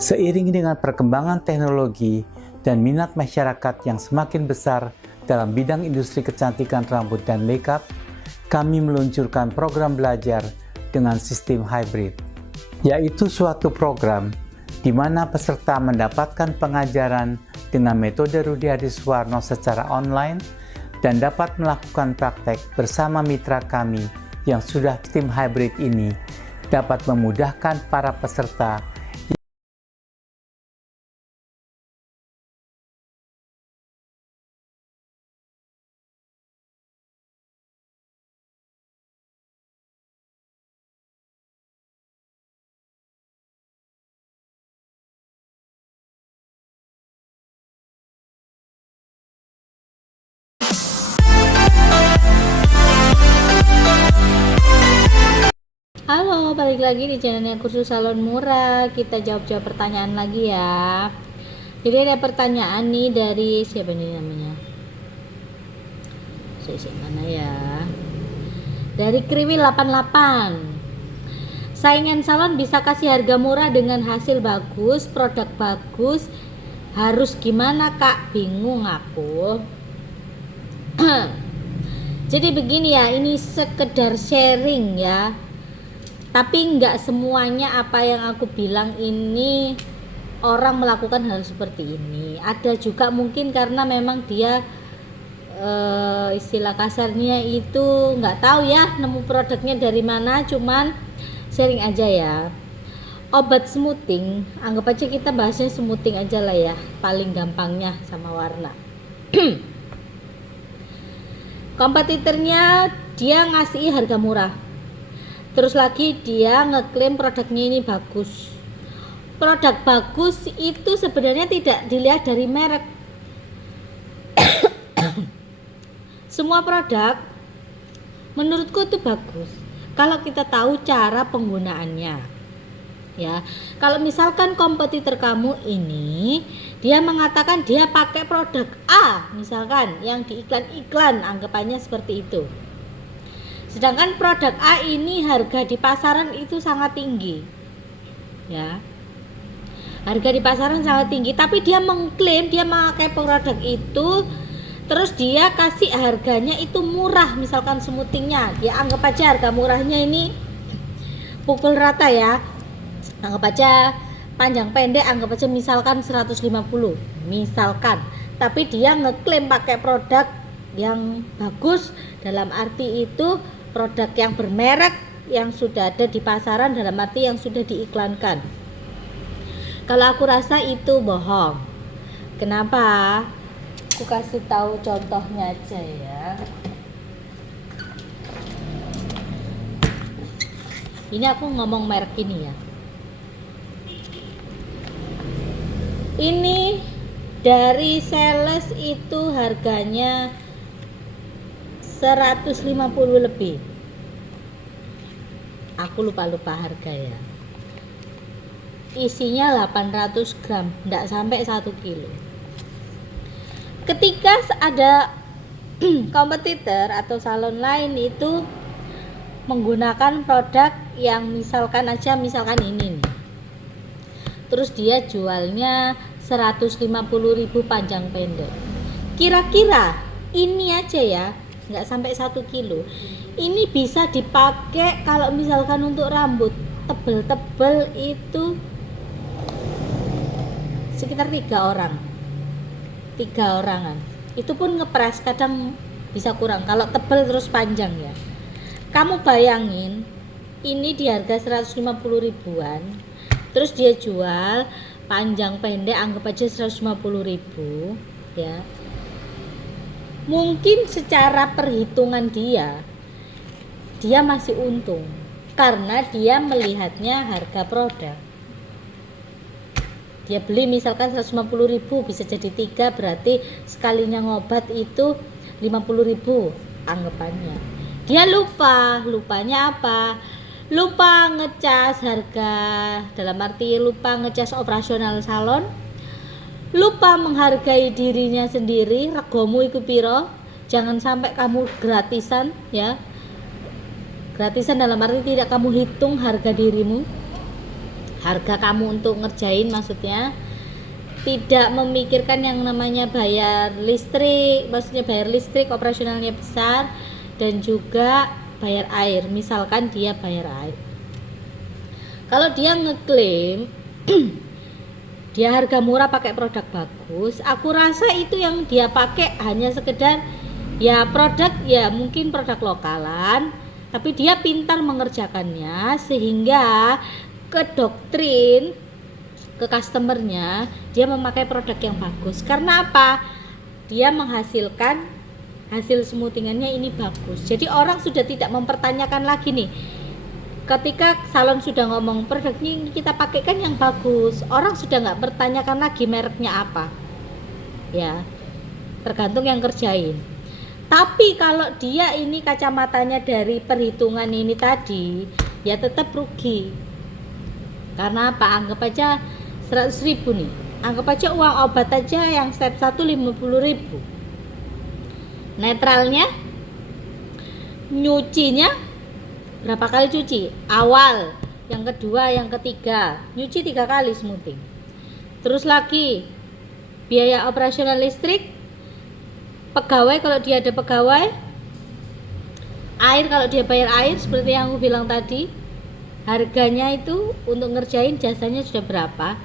Seiring dengan perkembangan teknologi dan minat masyarakat yang semakin besar dalam bidang industri kecantikan rambut dan makeup, kami meluncurkan program belajar dengan sistem hybrid, yaitu suatu program di mana peserta mendapatkan pengajaran dengan metode Rudi Hadiswarno secara online dan dapat melakukan praktek bersama mitra kami yang sudah tim hybrid ini dapat memudahkan para peserta Halo, balik lagi di channelnya Kursus Salon Murah. Kita jawab-jawab pertanyaan lagi ya. Jadi ada pertanyaan nih dari siapa nih namanya? Saya mana ya? Dari Kriwil 88. Saingan salon bisa kasih harga murah dengan hasil bagus, produk bagus. Harus gimana Kak? Bingung aku. Jadi begini ya, ini sekedar sharing ya. Tapi nggak semuanya apa yang aku bilang ini orang melakukan hal seperti ini. Ada juga mungkin karena memang dia istilah kasarnya itu nggak tahu ya nemu produknya dari mana, cuman sharing aja ya. Obat smoothing, anggap aja kita bahasnya smoothing aja lah ya, paling gampangnya sama warna. Kompetitornya dia ngasih harga murah. Terus lagi dia ngeklaim produknya ini bagus. Produk bagus itu sebenarnya tidak dilihat dari merek. Semua produk menurutku itu bagus kalau kita tahu cara penggunaannya. Ya, kalau misalkan kompetitor kamu ini dia mengatakan dia pakai produk A, misalkan yang di iklan-iklan, anggapannya seperti itu. Sedangkan produk A ini harga di pasaran itu sangat tinggi. Ya. Harga di pasaran sangat tinggi, tapi dia mengklaim dia memakai produk itu, terus dia kasih harganya itu murah, misalkan smoothingnya. Dia anggap aja harga murahnya ini pukul rata ya. Anggap aja panjang pendek anggap aja misalkan 150. Misalkan. Tapi dia ngeklaim pakai produk yang bagus, dalam arti itu produk yang bermerek yang sudah ada di pasaran, dalam arti yang sudah diiklankan. Kalau aku rasa itu bohong. Kenapa? Aku kasih tahu contohnya aja ya. Ini aku ngomong merek ini ya. Ini dari sales itu harganya 150 lebih. Aku lupa harga ya. Isinya 800 gram, enggak sampai 1 kilo. Ketika ada kompetitor atau salon lain itu menggunakan produk yang misalkan ini nih. Terus dia jualnya 150.000 panjang pendek. Kira-kira ini aja ya, nggak sampai 1 kilo. Ini bisa dipakai kalau misalkan untuk rambut tebel-tebel itu sekitar 3 orangan. Itu pun ngepres, kadang bisa kurang kalau tebel terus panjang ya. Kamu bayangin ini di harga 150 ribuan, terus dia jual panjang pendek anggap aja 150.000 ya. Mungkin secara perhitungan dia masih untung karena dia melihatnya harga produk. Dia beli misalkan 150.000, bisa jadi 3, berarti sekalinya ngobat itu 50.000 anggapannya. Dia lupanya apa? Lupa ngecas harga, dalam arti lupa ngecas operasional salon, lupa menghargai dirinya sendiri. Regomu iku piro, jangan sampai kamu gratisan ya. Gratisan dalam arti tidak kamu hitung harga dirimu. harga kamu untuk ngerjain, maksudnya tidak memikirkan yang namanya bayar listrik, maksudnya bayar listrik operasionalnya besar, dan juga bayar air. Misalkan dia bayar air, kalau dia ngeklaim dia harga murah pakai produk bagus, aku rasa itu yang dia pakai hanya sekedar ya produk, ya mungkin produk lokalan, tapi dia pintar mengerjakannya sehingga ke doktrin ke customernya dia memakai produk yang bagus. Karena apa? Dia menghasilkan hasil smoothingannya ini bagus, jadi orang sudah tidak mempertanyakan lagi nih. Ketika salon sudah ngomong produknya ini kita pakai kan yang bagus, orang sudah nggak pertanyakan lagi mereknya apa, ya tergantung yang kerjain. Tapi kalau dia ini kacamatanya dari perhitungan ini tadi, ya tetap rugi. Karena apa? Anggap aja 100.000 nih, anggap aja uang obat aja yang step 1 50.000, netralnya, nyucinya berapa kali cuci? Awal, yang kedua, yang ketiga, nyuci 3 kali smoothing. Terus lagi biaya operasional listrik, pegawai kalau dia ada pegawai, air kalau dia bayar air, seperti yang aku bilang tadi, harganya itu untuk ngerjain jasanya sudah berapa,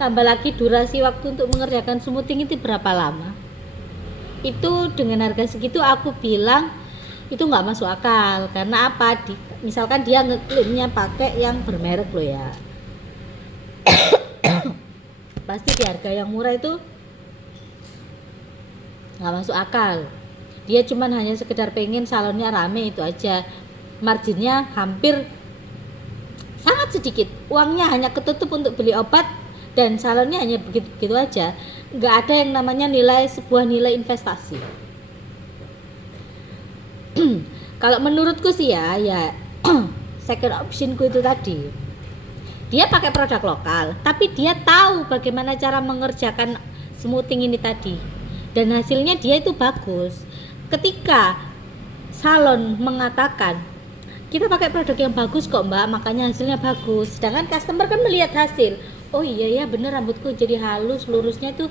tambah lagi durasi waktu untuk mengerjakan smoothing itu berapa lama. Itu dengan harga segitu aku bilang itu nggak masuk akal. Karena apa? Misalkan dia ngeklaimnya pakai yang bermerek loh ya, pasti di harga yang murah itu nggak masuk akal. Dia cuman hanya sekedar pengen salonnya rame, itu aja. Marginnya hampir sangat sedikit, uangnya hanya ketutup untuk beli obat dan salonnya hanya begitu aja. Nggak ada yang namanya sebuah nilai investasi. Kalau menurutku sih ya second optionku itu tadi, dia pakai produk lokal tapi dia tahu bagaimana cara mengerjakan smoothing ini tadi, dan hasilnya dia itu bagus. Ketika salon mengatakan kita pakai produk yang bagus kok mbak, makanya hasilnya bagus, sedangkan customer kan melihat hasil, oh iya ya bener, rambutku jadi halus, lurusnya itu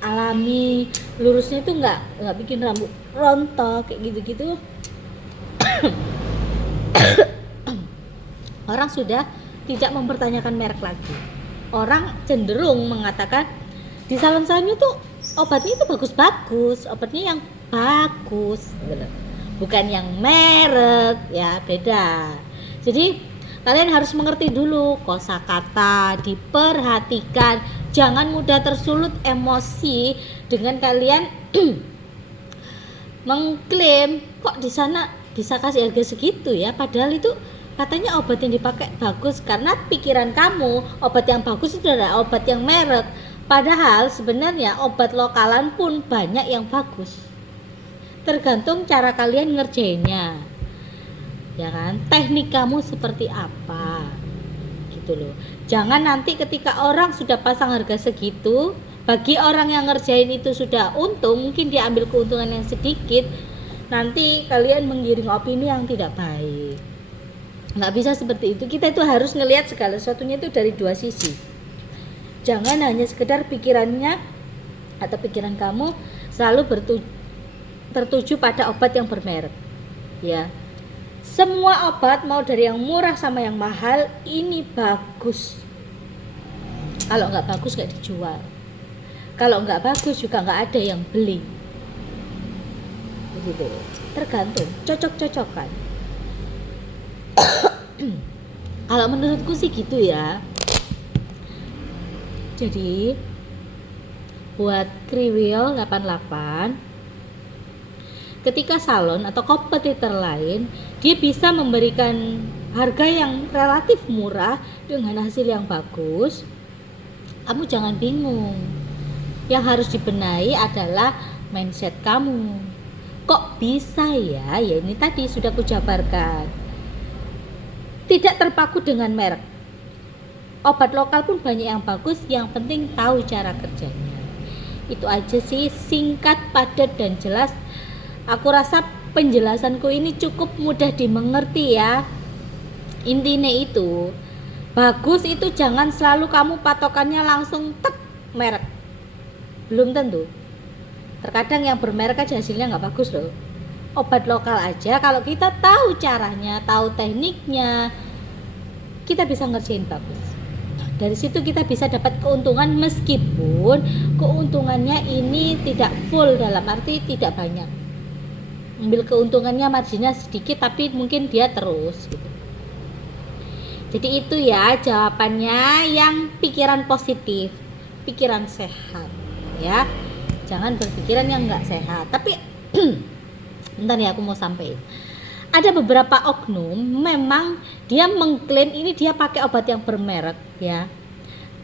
alami, lurusnya itu nggak bikin rambut rontok kayak gitu-gitu. Orang sudah tidak mempertanyakan merek lagi. Orang cenderung mengatakan di salon-salonnya tuh obatnya itu bagus-bagus, obatnya yang bagus gitu, bukan yang merek, ya beda. Jadi kalian harus mengerti dulu kosakata, diperhatikan, jangan mudah tersulut emosi dengan kalian mengklaim kok di sana bisa kasih harga segitu ya, padahal itu katanya obat yang dipakai bagus. Karena pikiran kamu obat yang bagus itu adalah obat yang merek, padahal sebenarnya obat lokalan pun banyak yang bagus. Tergantung cara kalian ngerjainnya, ya kan, teknik kamu seperti apa gitu loh. Jangan nanti ketika orang sudah pasang harga segitu, bagi orang yang ngerjain itu sudah untung, mungkin dia ambil keuntungan yang sedikit, nanti kalian menggiring opini yang tidak baik. Nggak bisa seperti itu. Kita itu harus ngelihat segala sesuatunya itu dari dua sisi. Jangan hanya sekedar pikirannya atau pikiran kamu selalu tertuju pada obat yang bermerek, ya. Semua obat mau dari yang murah sama yang mahal ini bagus. Kalau nggak bagus nggak dijual. Kalau nggak bagus juga nggak ada yang beli. Begitu. Tergantung cocok-cocokan. Kalau menurutku sih gitu ya. Jadi buat Kriwil 88, ketika salon atau kompetitor lain dia bisa memberikan harga yang relatif murah dengan hasil yang bagus, kamu jangan bingung. Yang harus dibenahi adalah mindset kamu. Kok bisa ya? Ya ini tadi sudah kujabarkan. Tidak terpaku dengan merek. Obat lokal pun banyak yang bagus, yang penting tahu cara kerjanya. Itu aja sih, singkat, padat dan jelas. Aku rasa penjelasanku ini cukup mudah dimengerti ya. Intinya itu bagus itu jangan selalu kamu patokannya langsung tek merek, belum tentu. Terkadang yang bermerek aja hasilnya nggak bagus loh. Obat lokal aja kalau kita tahu caranya, tahu tekniknya, kita bisa ngerjain bagus. Dari situ kita bisa dapat keuntungan, meskipun keuntungannya ini tidak full, dalam arti tidak banyak. Ambil keuntungannya marginnya sedikit tapi mungkin dia terus gitu. Jadi itu ya jawabannya, yang pikiran positif, pikiran sehat ya. Jangan berpikiran yang nggak sehat. Tapi bentar ya, aku mau sampai. Ada beberapa oknum memang dia mengklaim ini dia pakai obat yang bermerek ya,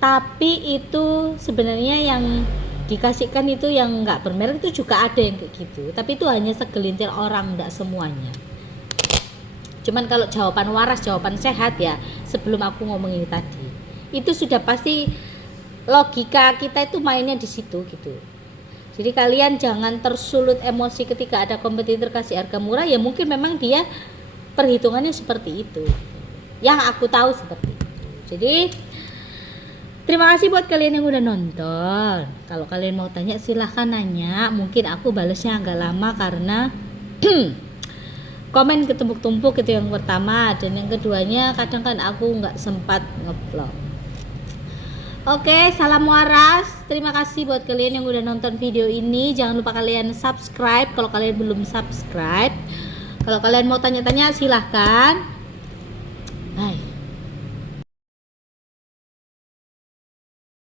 tapi itu sebenarnya yang dikasihkan itu yang nggak bermerek. Itu juga ada yang kayak gitu, tapi itu hanya segelintir orang, nggak semuanya. Cuman kalau jawaban waras, jawaban sehat ya, sebelum aku ngomong ini tadi, itu sudah pasti logika kita itu mainnya di situ gitu. Jadi kalian jangan tersulut emosi ketika ada kompetitor kasih harga murah, ya mungkin memang dia perhitungannya seperti itu. Yang aku tahu seperti itu. Jadi terima kasih buat kalian yang udah nonton. Kalau kalian mau tanya silahkan nanya. Mungkin aku balesnya agak lama karena komen ketumpuk-tumpuk itu yang pertama, dan yang keduanya kadang kan aku nggak sempat ngevlog. Oke, salam waras. Terima kasih buat kalian yang udah nonton video ini. Jangan lupa kalian subscribe kalau kalian belum subscribe. Kalau kalian mau tanya-tanya silahkan. Bye.